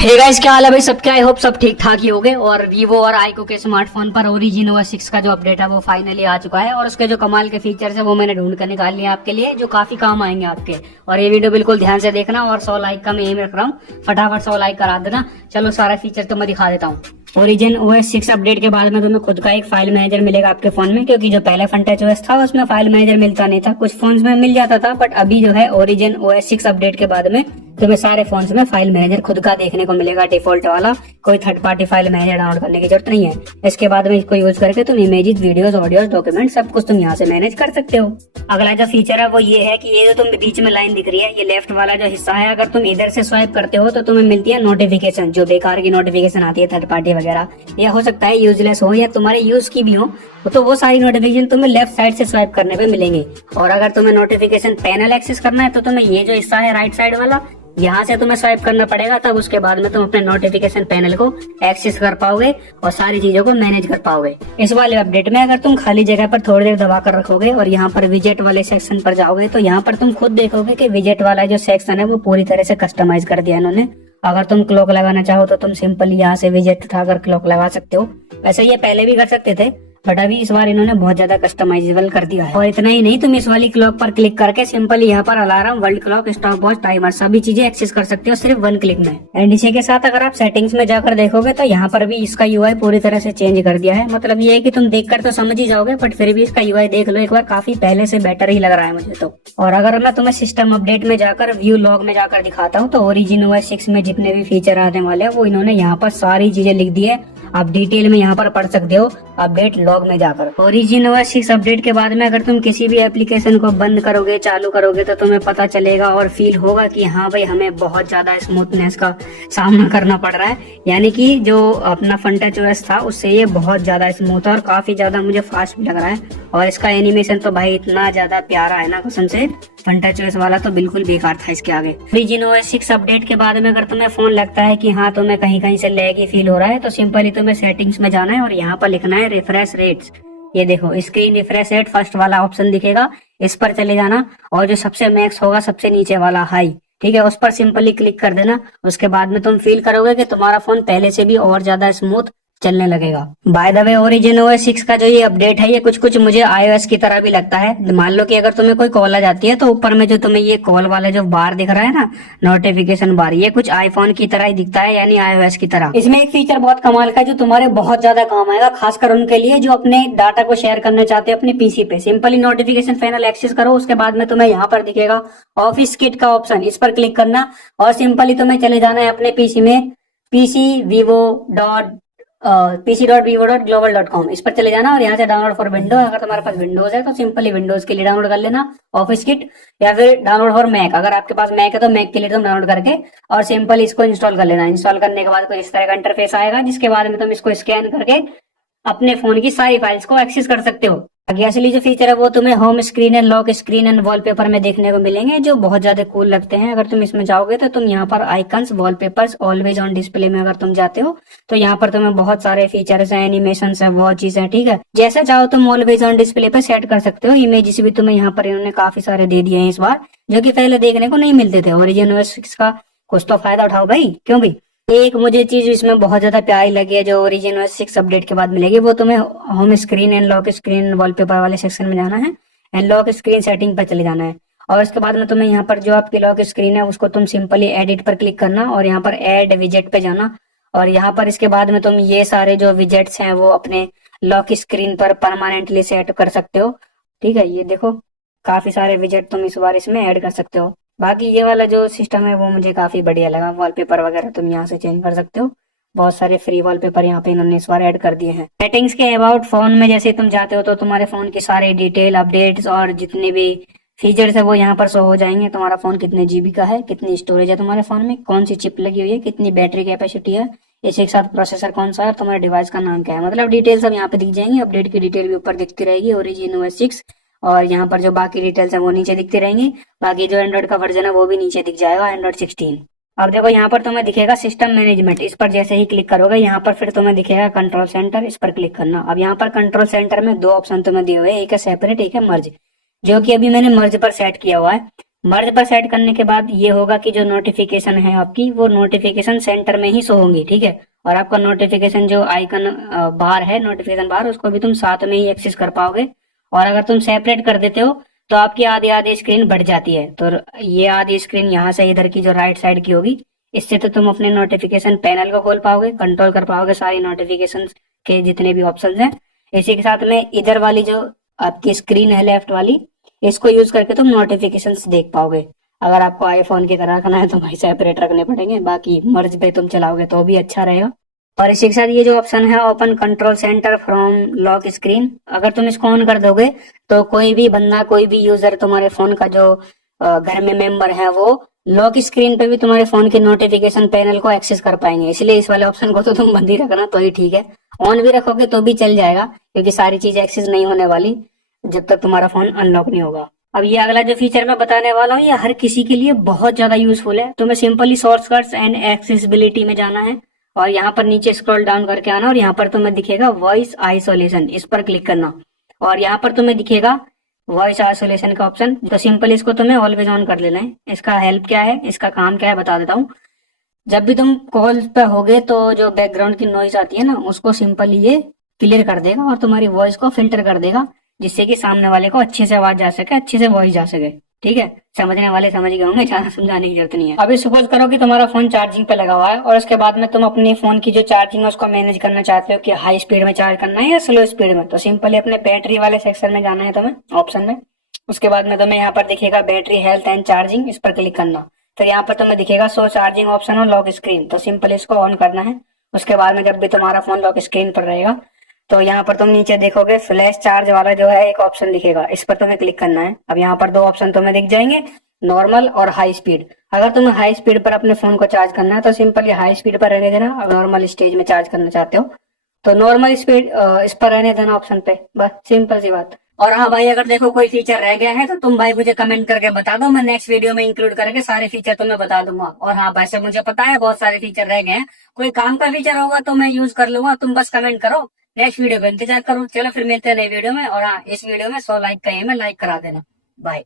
Hey guys, क्या हाल है भाई सबके। आई होप सब ठीक ठाक ही होंगे। और वीवो और आईको के स्मार्टफोन पर ओरिजिन OS 6 का जो अपडेट है वो फाइनली आ चुका है। और उसके जो कमाल के फीचर्स है वो मैंने ढूंढ कर निकाल लिया आपके लिए, जो काफी काम आएंगे आपके। और ये वीडियो बिल्कुल ध्यान से देखना और 100 लाइक का मैं एम रख रहा हूँ। फटाफट 100 लाइक करा देना। चलो सारा फीचर तो मैं दिखा देता हूँ। ओरिजिन OS 6 अपडेट के बाद में तुम्हें खुद का एक फाइल मैनेजर मिलेगा आपके फोन में, क्योंकि जो पहले FunTouch OS था उसमें फाइल मैनेजर मिलता नहीं था। कुछ फोन्स में मिल जाता था, बट अभी जो है ओरिजिन OS 6 अपडेट के बाद में तुम्हें सारे फोन्स में फाइल मैनेजर खुद का देखने को मिलेगा, डिफॉल्ट वाला। कोई third party file manager download करने की जरूरत नहीं है। इसके बाद में इसको यूज करके तुम इमेजेस, वीडियोस, ऑडियोस, डॉक्यूमेंट सब कुछ तुम यहाँ से मैनेज कर सकते हो। अगला जो फीचर है वो ये है कि ये जो तुम बीच में लाइन दिख रही है, ये लेफ्ट वाला जो हिस्सा है, अगर तुम इधर से स्वाइप करते हो तो तुम्हें मिलती है नोटिफिकेशन, जो बेकार की नोटिफिकेशन आती है थर्ड पार्टी वगैरह। यह हो सकता है यूजलेस हो या तुम्हारे यूज की भी हो, तो वो सारी नोटिफिकेशन तुम्हें लेफ्ट साइड से स्वाइप करने पे मिलेंगी। और अगर तुम्हें नोटिफिकेशन पैनल एक्सेस करना है तो तुम्हें ये जो हिस्सा है राइट साइड वाला, यहाँ से तुम्हें स्वाइप करना पड़ेगा। तब उसके बाद में तुम अपने नोटिफिकेशन पैनल को एक्सेस कर पाओगे और सारी चीजों को मैनेज कर पाओगे। इस वाले अपडेट में अगर तुम खाली जगह पर थोड़ी देर दबा कर रखोगे और यहाँ पर विजेट वाले सेक्शन पर जाओगे तो यहाँ पर तुम खुद देखोगे कि विजेट वाला जो सेक्शन है वो पूरी तरह से कस्टमाइज कर दिया इन्होंने। अगर तुम क्लॉक लगाना चाहो तो तुम सिंपली यहाँ से विजेट उठाकर क्लॉक लगा सकते हो। वैसे ये पहले भी कर सकते थे, बट अभी इस बार इन्होंने बहुत ज्यादा कस्टमाइजेबल कर दिया है। और इतना ही नहीं, तुम इस वाली क्लॉक पर क्लिक करके सिंपली यहाँ पर alarm, world clock, stop watch, timer सभी चीजें एक्सेस कर सकते हो सिर्फ वन क्लिक में। एंड इसी के साथ अगर आप सेटिंग्स में जाकर देखोगे तो यहाँ पर भी इसका UI पूरी तरह से चेंज कर दिया है। मतलब ये है कि तुम देखकर तो समझ ही जाओगे, बट फिर भी इसका UI देख लो एक बार, काफी पहले से बेटर ही लग रहा है मुझे तो। और अगर मैं तुम्हें सिस्टम अपडेट में जाकर व्यू लॉग में जाकर दिखाता हूँ तो ओरिजिन OS 6 में जितने भी फीचर आने वाले हैं वो इन्होंने यहाँ पर सारी चीजें लिख दी है। आप डिटेल में यहाँ पर पढ़ सकते हो अपडेट लॉग में जाकर। ओरिजिन OS 6 अपडेट के बाद में अगर तुम किसी भी एप्लीकेशन को बंद करोगे, चालू करोगे तो तुम्हें पता चलेगा और फील होगा कि हाँ भाई हमें बहुत ज्यादा स्मूथनेस का सामना करना पड़ रहा है। यानी कि जो अपना FunTouch OS था उससे ये बहुत ज्यादा स्मूथ है और काफी ज्यादा मुझे फास्ट भी लग रहा है। और इसका एनिमेशन तो भाई इतना ज्यादा प्यारा है ना, कसम से। FunTouch OS वाला तो बिल्कुल बेकार था इसके आगे। ओरिजिन OS 6 अपडेट के बाद में अगर तुम्हें फोन लगता है कि हाँ तुम्हें कहीं कहीं से लैगी फील हो रहा है तो सिंपली तुम्हें सेटिंग्स में जाना है और यहाँ पर लिखना है रिफ्रेश रेट्स। ये देखो स्क्रीन रिफ्रेश रेट फर्स्ट वाला ऑप्शन दिखेगा, इस पर चले जाना। और जो सबसे मैक्स होगा सबसे नीचे वाला हाई, ठीक है, उस पर सिंपली क्लिक कर देना। उसके बाद में तुम फील करोगे कि तुम्हारा फोन पहले से भी और ज्यादा स्मूथ चलने लगेगा। By the way origin OS 6 का जो ये अपडेट है ये कुछ कुछ मुझे iOS की तरह भी लगता है। मान लो कि अगर तुम्हें कोई कॉल आ जाती है तो ऊपर में जो तुम्हें ये कॉल वाला जो बार दिख रहा है ना, नोटिफिकेशन बार, ये कुछ आईफोन की तरह ही दिखता है, यानी iOS की तरह। इसमें एक फीचर बहुत कमाल का है जो तुम्हारे बहुत ज्यादा काम आएगा, खासकर उनके लिए जो अपने डाटा को शेयर करना चाहते हैं अपने PC पे। सिंपली नोटिफिकेशन पैनल एक्सेस करो, उसके बाद में तुम्हें यहाँ पर दिखेगा ऑफिस किट का ऑप्शन, इस पर क्लिक करना और सिंपली तुम्हें चले जाना है अपने PC में pc.vivo.global.com, इस पर चले जाना और यहाँ से डाउनलोड फॉर विंडो, अगर तुम्हारे पास विंडोज है तो सिंपली विंडोज के लिए डाउनलोड कर लेना ऑफिस किट, या फिर डाउनलोड फॉर मैक, अगर आपके पास मैक है तो मैक के लिए तुम डाउनलोड करके और सिंपली इसको इंस्टॉल कर लेना। इंस्टॉल करने के बाद कुछ इस तरह का इंटरफेस आएगा, जिसके बाद में तुम इसको स्कैन करके अपने फोन की सारी फाइल्स को एक्सेस कर सकते हो। आगे असली जो फीचर है वो तुम्हें home screen and lock screen and wallpaper में देखने को मिलेंगे, जो बहुत ज्यादा कूल लगते हैं। अगर तुम इसमें जाओगे तो तुम यहाँ पर icons, wallpapers, always on display में अगर तुम जाते हो तो यहाँ पर तुम्हें बहुत सारे फीचर्स हैं, एनिमेशन है, वो चीजें, ठीक है। जैसा चाहो तुम ऑलवेज ऑन डिस्प्ले पे सेट कर सकते हो। इमेजेस भी तुम्हें यहाँ पर इन्होंने काफी सारे दे दिए हैं इस बार, जो कि पहले देखने को नहीं मिलते थे। ओरिजिन OS 6 का कुछ तो फायदा उठाओ भाई, क्यों भी। एक मुझे चीज इसमें बहुत ज्यादा प्यारी लगी है जो ओरिजिन OS 6 अपडेट के बाद मिलेगी, वो तुम्हें home screen and lock screen wallpaper वाले सेक्शन में जाना है एंड लॉक स्क्रीन सेटिंग पर चले जाना है। और उसके बाद में तुम्हें यहाँ पर जो आपकी लॉक स्क्रीन है उसको तुम सिंपली एडिट पर क्लिक करना और यहाँ पर एड विजेट पे जाना। और यहाँ पर इसके बाद में तुम ये सारे जो विजेट्स हैं वो अपने लॉक स्क्रीन पर परमानेंटली सेट कर सकते हो, ठीक है। ये देखो काफी सारे विजेट तुम इस बार इसमें ऐड कर सकते हो। बाकी ये वाला जो सिस्टम है वो मुझे काफी बढ़िया लगा। वॉलपेपर वगैरह तुम यहाँ से चेंज कर सकते हो, बहुत सारे फ्री वॉलपेपर यहाँ पे इन्होंने इस बार ऐड कर दिए हैं। सेटिंग्स के अबाउट फोन में जैसे तुम जाते हो तो तुम्हारे फोन की सारे डिटेल, अपडेट्स और जितने भी फीचर्स है वो यहाँ पर शो हो जाएंगे। तुम्हारा फोन कितने GB का है, कितनी स्टोरेज है तुम्हारे फोन में, कौन सी चिप लगी हुई है, कितनी बैटरी कैपेसिटी है, इसी के साथ प्रोसेसर कौन सा है, तुम्हारे डिवाइस का नाम क्या है, मतलब डिटेल सब यहाँ पे दिख जाएंगी। अपडेट की डिटेल भी ऊपर दिखती रहेगी ओरिजिन OS 6, और यहाँ पर जो बाकी डिटेल्स है वो नीचे दिखती रहेंगी। बाकी जो एंड्रॉइड का वर्जन है वो भी नीचे दिख जाएगा, एंड्रॉइड 16। अब देखो यहाँ पर तुम्हें दिखेगा सिस्टम मैनेजमेंट, इस पर जैसे ही क्लिक करोगे यहाँ पर फिर तुम्हें दिखेगा कंट्रोल सेंटर, इस पर क्लिक करना। अब यहाँ पर कंट्रोल सेंटर में दो ऑप्शन तुम्हें दिए हुए हैं, एक है सेपरेट, एक है मर्ज, जो कि अभी मैंने मर्ज पर सेट किया हुआ है। मर्ज पर सेट करने के बाद ये होगा कि जो नोटिफिकेशन है आपकी वो नोटिफिकेशन सेंटर में ही शो होंगी, ठीक है। और आपका नोटिफिकेशन जो आइकन बार है, नोटिफिकेशन बार, उसको भी तुम साथ में ही एक्सेस कर पाओगे। और अगर तुम सेपरेट कर देते हो तो आपकी आधी आधी स्क्रीन बढ़ जाती है। तो ये आधी स्क्रीन यहाँ से इधर की जो राइट साइड की होगी, इससे तो तुम अपने नोटिफिकेशन पैनल को खोल पाओगे, कंट्रोल कर पाओगे सारी नोटिफिकेशन के जितने भी ऑप्शन हैं। इसी के साथ में इधर वाली जो आपकी स्क्रीन है लेफ्ट वाली, इसको यूज करके तुम नोटिफिकेशंस देख पाओगे। अगर आपको आईफोन की तरह रखना है तो भाई सेपरेट रखने पड़ेंगे, बाकी मर्ज पे तुम चलाओगे तो भी अच्छा रहेगा। और इसी के साथ ये जो ऑप्शन है open control centre from lock screen, अगर तुम इसको ऑन कर दोगे तो कोई भी बंदा, कोई भी यूजर तुम्हारे फोन का जो घर में मेंबर है वो लॉक स्क्रीन पे भी तुम्हारे फोन के नोटिफिकेशन पैनल को एक्सेस कर पाएंगे। इसलिए इस वाले ऑप्शन को तो तुम बंद ही रखना तो ही ठीक है। ऑन भी रखोगे तो भी चल जाएगा, क्योंकि सारी चीज एक्सेस नहीं होने वाली जब तक तुम्हारा फोन अनलॉक नहीं होगा। अब ये अगला जो फीचर मैं बताने वाला हूँ, ये हर किसी के लिए बहुत ज्यादा यूजफुल है। तुम्हें सिंपली शॉर्टकट्स एंड एक्सेसिबिलिटी में जाना है और यहाँ पर नीचे स्क्रॉल डाउन करके आना और यहाँ पर तुम्हें दिखेगा वॉइस आइसोलेशन, इस पर क्लिक करना और यहाँ पर तुम्हें दिखेगा वॉइस आइसोलेशन का ऑप्शन। तो सिंपल इसको तुम्हें ऑलवेज ऑन कर लेना है। इसका हेल्प क्या है, इसका काम क्या है बता देता हूँ। जब भी तुम कॉल पे होगे तो जो बैकग्राउंड की नॉइज आती है ना, उसको सिंपली ये क्लियर कर देगा और तुम्हारी वॉइस को फिल्टर कर देगा, जिससे कि सामने वाले को अच्छे से आवाज जा सके, अच्छे से वॉइस जा सके। ठीक है, समझने वाले समझ गए होंगे, ज्यादा समझाने की जरूरत नहीं है। अभी सपोज करो कि तुम्हारा फोन चार्जिंग पे लगा हुआ है और उसके बाद में तुम अपने फोन की जो चार्जिंग है उसको मैनेज करना चाहते हो कि हाई स्पीड में चार्ज करना है या स्लो स्पीड में। तो सिंपली अपने बैटरी वाले सेक्शन में जाना है तुम्हें, ऑप्शन में। उसके बाद में तुम्हें यहाँ पर दिखेगा बैटरी हेल्थ एंड चार्जिंग, इस पर क्लिक करना। फिर यहाँ पर तुम्हें दिखेगा शो चार्जिंग ऑप्शन और लॉक स्क्रीन, तो सिंपल इसको ऑन करना है। उसके बाद में जब भी तुम्हारा फोन लॉक स्क्रीन पर रहेगा तो यहाँ पर तुम नीचे देखोगे फ्लैश चार्ज वाला जो है एक ऑप्शन दिखेगा, इस पर तुम्हें क्लिक करना है। अब यहाँ पर दो ऑप्शन तुम्हें दिख जाएंगे, नॉर्मल और हाई स्पीड। अगर तुम्हें हाई स्पीड पर अपने फोन को चार्ज करना है तो सिंपली हाई स्पीड पर रहने देना। अगर नॉर्मल स्टेज में चार्ज करना चाहते हो तो नॉर्मल स्पीड इस पर रहने देना ऑप्शन पे, बस सिंपल सी बात। और हाँ भाई, अगर देखो कोई फीचर रह गया है तो तुम भाई मुझे कमेंट करके बता दो, मैं नेक्स्ट वीडियो में इंक्लूड करके सारे फीचर तुम्हें बता दूंगा। और हाँ, वैसे मुझे पता है बहुत सारे फीचर रह गए हैं, कोई काम का फीचर होगा तो मैं यूज कर लूंगा, तुम बस कमेंट करो, नेक्स्ट वीडियो का इंतजार करो। चलो फिर मिलते हैं नई वीडियो में। और हाँ, इस वीडियो में 100 लाइक का एम है, लाइक करा देना। बाय।